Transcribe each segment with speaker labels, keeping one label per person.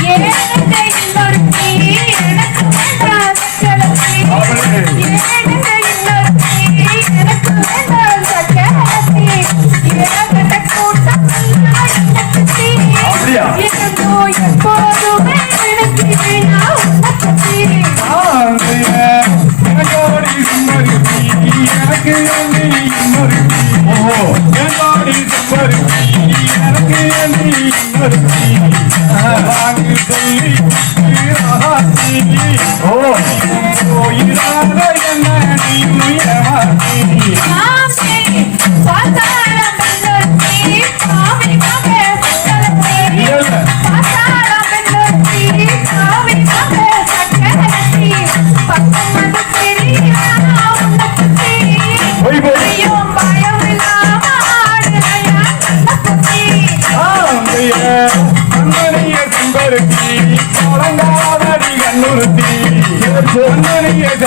Speaker 1: Yeah. Yeah.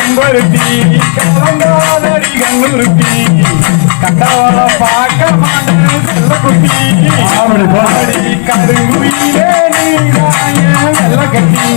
Speaker 2: செம்பருத்தி கலங்காதடி கண்ணுறுத்தி கண்டவள பார்க்க மாட்டேன் செல்ல குட்டி
Speaker 1: அப்படி
Speaker 2: கருங்குயிலே நீ வெள்ள கட்டி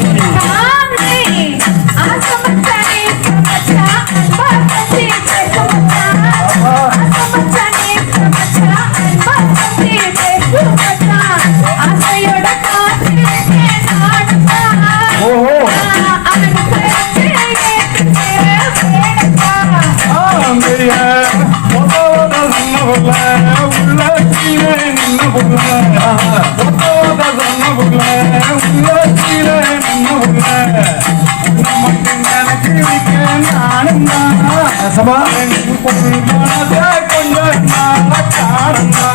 Speaker 2: மனதை கொஞ்சம் நாள காணுமா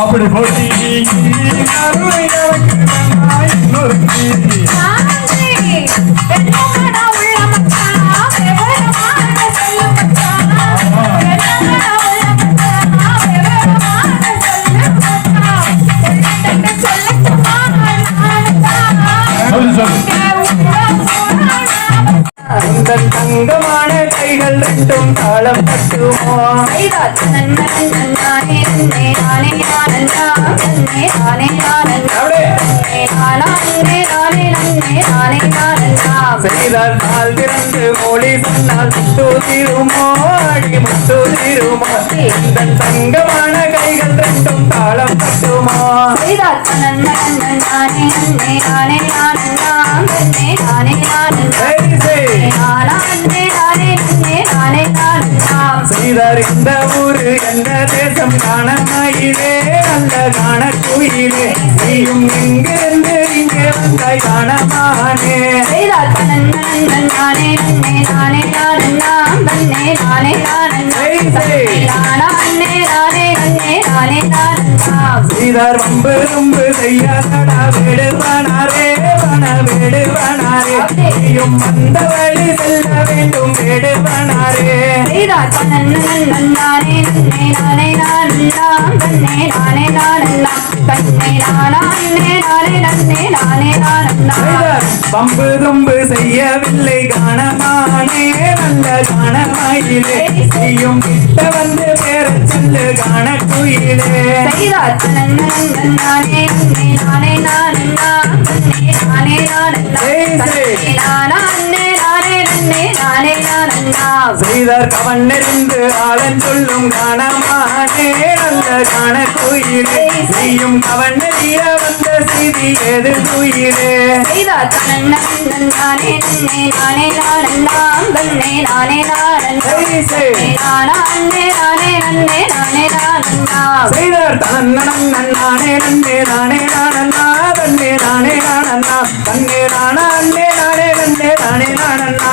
Speaker 1: அப்படி போட்டி
Speaker 2: அருளை எனக்கு வேண்டாம் நொறுக்கி ரெண்டும் தாளம் தட்டுமோ செய்தால் நாள் திறந்து மொழி சொன்னால் முத்து தீருமோ அடி முத்து தீருமோ இந்த தங்கமான கைகள் ரெண்டும் தாளம் தட்டுமோ சரி செய்தார் இந்த ஊரு எந்த தேசம் காண மயிலே அல்ல காண குயிலே நீயும் இங்கிருந்து இங்கே வந்தாய் காணமானே. செய்தார் வம்பு தும்பு செய்யாதடா விடுவானாரே வன விடுவானாரே நீயும் வந்த வழி செல்ல வேண்டும் விடுவானாரே. செய்தார் வம்பு தும்பு செய்யவில்லை காணமானே நல்ல காணமாயிலே. நீயும் கிட்ட வந்து பேர சொல்லு காண குயிலே
Speaker 3: நன்னே நானே நானண்ணா
Speaker 2: செய்தார் கவன்னறிந்து ஆளன் சொல்லும் காணமானே நல்ல காண கோயிலே செய்யும் கவன்னறிய வந்த செய்தி எது கோயிலே
Speaker 3: செய்தா தனன் நானே நன்னே நானே நானண்ணா தன்னே நானே நானண்ணா
Speaker 2: செய் செய்
Speaker 3: நானே நானே நன்னே நானே நானண்ணா
Speaker 2: செய்தார் தனன்னனம் நன்னானே நன்னே நானே நானண்ணா தன்னே நானே நானண்ணா தன்னே நானா அன்னே நானே நானே நானே நானண்ணா